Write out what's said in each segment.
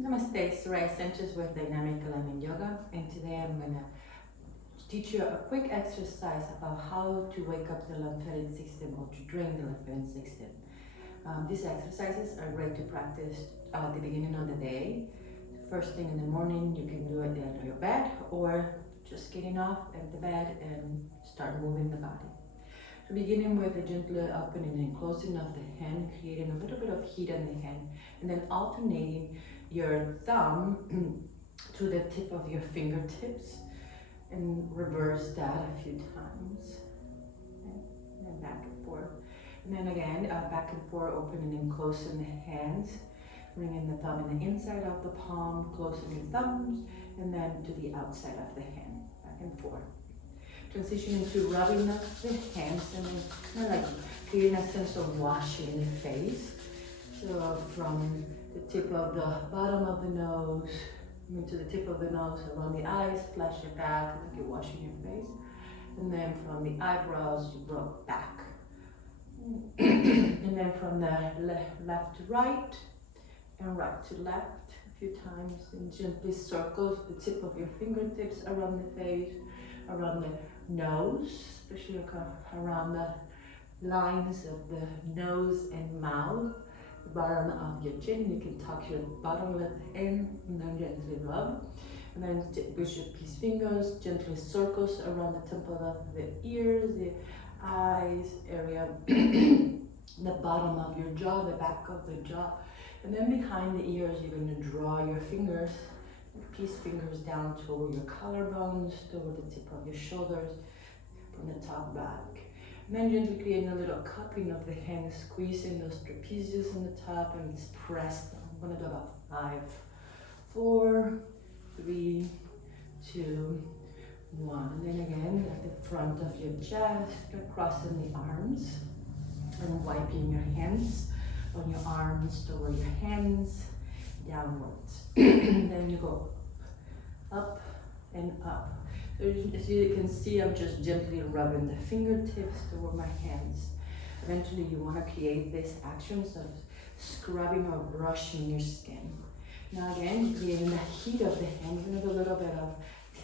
Namaste, it's Ray Sanchez with Dynamic Alignment Yoga, and today I'm going to teach you a quick exercise about how to wake up the lymphatic system or to drain the lymphatic system. These exercises are great to practice at the beginning of the day. First thing in the morning, you can do it in your bed or just getting off at the bed and start moving the body. So beginning with a gentle opening and closing of the hand, creating a little bit of heat in the hand, and then alternating your thumb to the tip of your fingertips and reverse that a few times. Okay. And then back and forth. And then again, back and forth, opening and closing the hands, bringing the thumb in the inside of the palm, closing your thumbs, and then to the outside of the hand, back and forth. Transitioning to rubbing up the hands and then kind of like creating a sense of washing the face. So from the tip of the bottom of the nose, to the tip of the nose, around the eyes, flash it back like you're washing your face. And then from the eyebrows, you rub back. And then from the left to right and right to left a few times, and gently circles the tip of your fingertips around the face, around the nose, especially around the lines of the nose and mouth, the bottom of your chin. You can tuck your bottom lip in and then gently rub. And then with your peace fingers, gently circles around the temple of the ears, the eyes area, the bottom of your jaw, the back of the jaw. And then behind the ears, you're going to draw your fingers, peace fingers down toward your collarbones, toward the tip of your shoulders, from the top back. And then gently creating a little cupping of the hands, squeezing those trapezius on the top and just press them. I'm going to do about 5, 4, 3, 2, 1. And then again, at the front of your chest, crossing the arms and wiping your hands on your arms toward your hands, downwards. Then you go up and up. So as you can see, I'm just gently rubbing the fingertips toward my hands. Eventually you want to create these actions of scrubbing or brushing your skin. Now again, creating the heat of the hand, you're going to do a little bit of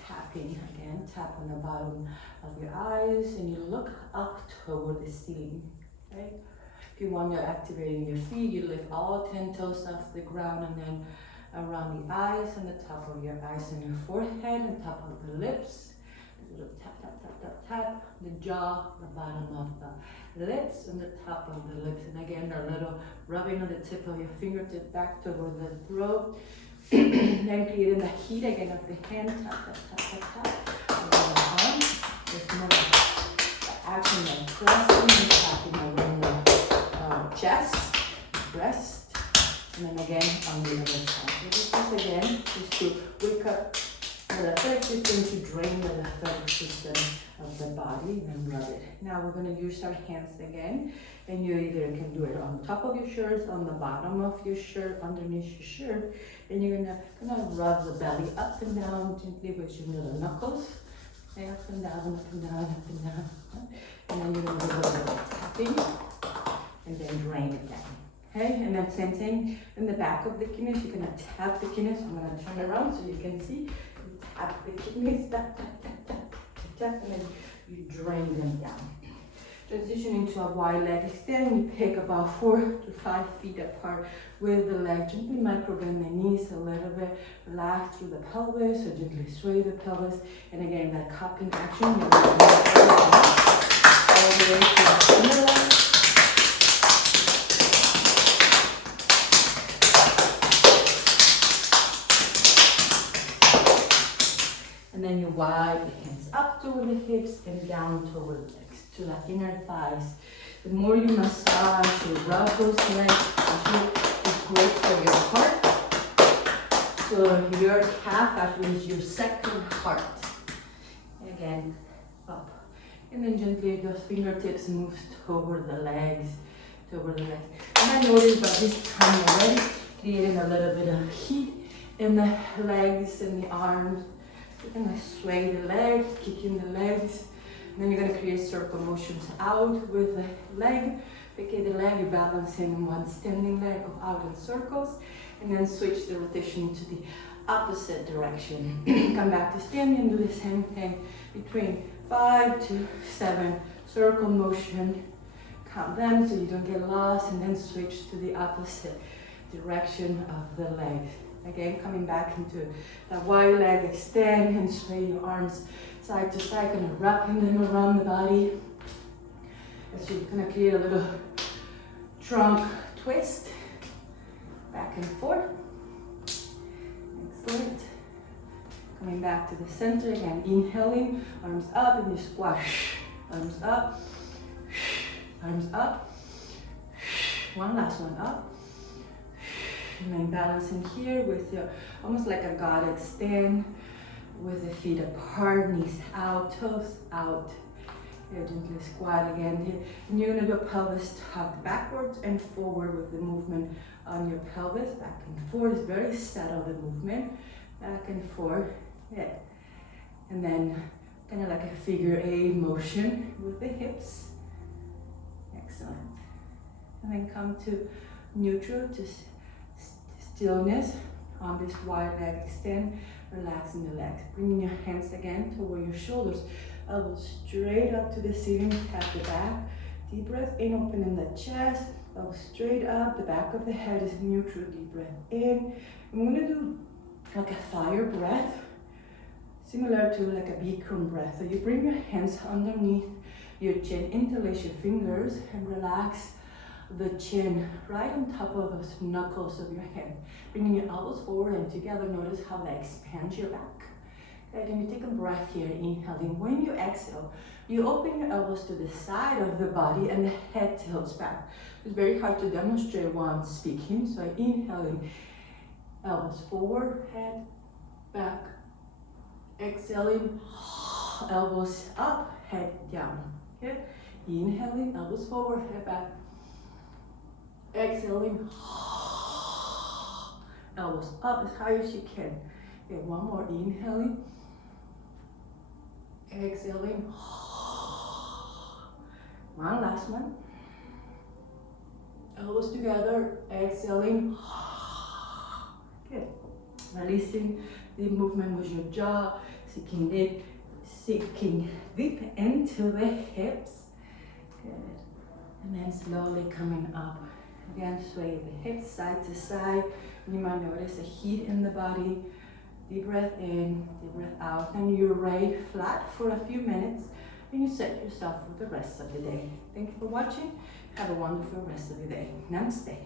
tapping again. Tap on the bottom of your eyes and you look up toward the ceiling. Okay? If you want to activate your feet, you lift all 10 toes off the ground and then around the eyes and the top of your eyes and your forehead and top of the lips. A little tap, tap, tap, tap, tap. The jaw, the bottom of the lips and the top of the lips. And again, a little rubbing on the tip of your fingertip back toward the throat. Then creating the heat again of the hand. Tap, tap, tap, tap, tap. Around the arm. There's more action like pressing and tapping around the chest, breast. And then again on the other side. So this is again just to wake up the lymphatic system, to drain the lymphatic system of the body and rub it. Now we're going to use our hands again, and you either can do it on top of your shirt, on the bottom of your shirt, underneath your shirt, and you're going to rub the belly up and down gently with your little knuckles. Okay, up and down, up and down, up and down. And then you're going to do a little bit of tapping and then drain it down. Okay, and then same thing in the back of the kidneys. You're gonna tap the kidneys. I'm gonna turn around so you can see. You tap the kidneys, tap, tap, tap, tap, tap, and then you drain them down. Transition into a wide leg extend. You pick about 4 to 5 feet apart with the leg. Gently micro bend the knees a little bit. Relax through the pelvis, so gently sway the pelvis. And again, that cupping action. You're going to all the way to the middle. And then you wide the hands up toward the hips and down toward the legs, to the inner thighs. The more you massage, you rub those legs, it's great for your heart. So your calf actually is your second heart. And again, up. And then gently those fingertips move toward the legs, toward the legs. And I noticed by this time already, creating a little bit of heat in the legs and the arms. You're going to sway the legs, kicking the legs. And then you're going to create circle motions out with the leg, pick the leg, you're balancing on one standing leg, go out in circles, and then switch the rotation to the opposite direction. Come back to standing, do the same thing between 5 to 7 circle motion. Count them so you don't get lost, and then switch to the opposite direction of the legs. Again, coming back into that wide leg, extend and sway your arms side to side, kind of wrapping them around the body. As you're gonna create a little trunk twist, back and forth. Excellent. Coming back to the center again, inhaling, arms up, and you squash. Arms up, arms up. One last one up. And then balancing here with your, almost like a God extend, with the feet apart, knees out, toes out. Here, gently squat again here. And you're gonna do a pelvis tucked backwards and forward with the movement on your pelvis, back and forth. It's very subtle, the movement, back and forth. Yeah. And then kind of like a figure eight motion with the hips. Excellent. And then come to neutral, to stillness on this wide leg extend, relaxing the legs. Bringing your hands again toward your shoulders, elbows straight up to the ceiling, tap the back. Deep breath in, opening the chest, elbows straight up, the back of the head is neutral, deep breath in. I'm gonna do like a fire breath, similar to like a Bikram breath. So you bring your hands underneath your chin, interlace your fingers, and relax the chin right on top of those knuckles of your hand. Bringing your elbows forward and together, notice how they expand your back. Okay, then you take a breath here, inhaling. When you exhale, you open your elbows to the side of the body and the head tilts back. It's very hard to demonstrate while I'm speaking, so inhaling, elbows forward, head back. Exhaling, elbows up, head down. Okay, inhaling, elbows forward, head back. Exhaling, elbows up as high as you can. Okay, one more, inhaling. Exhaling. One last one. Elbows together, exhaling. Good. Releasing the movement with your jaw, sinking deep into the hips. Good. And then slowly coming up. Again, sway the hips side to side. You might notice a heat in the body. Deep breath in, deep breath out. And you lay flat for a few minutes and you set yourself for the rest of the day. Thank you for watching. Have a wonderful rest of the day. Namaste.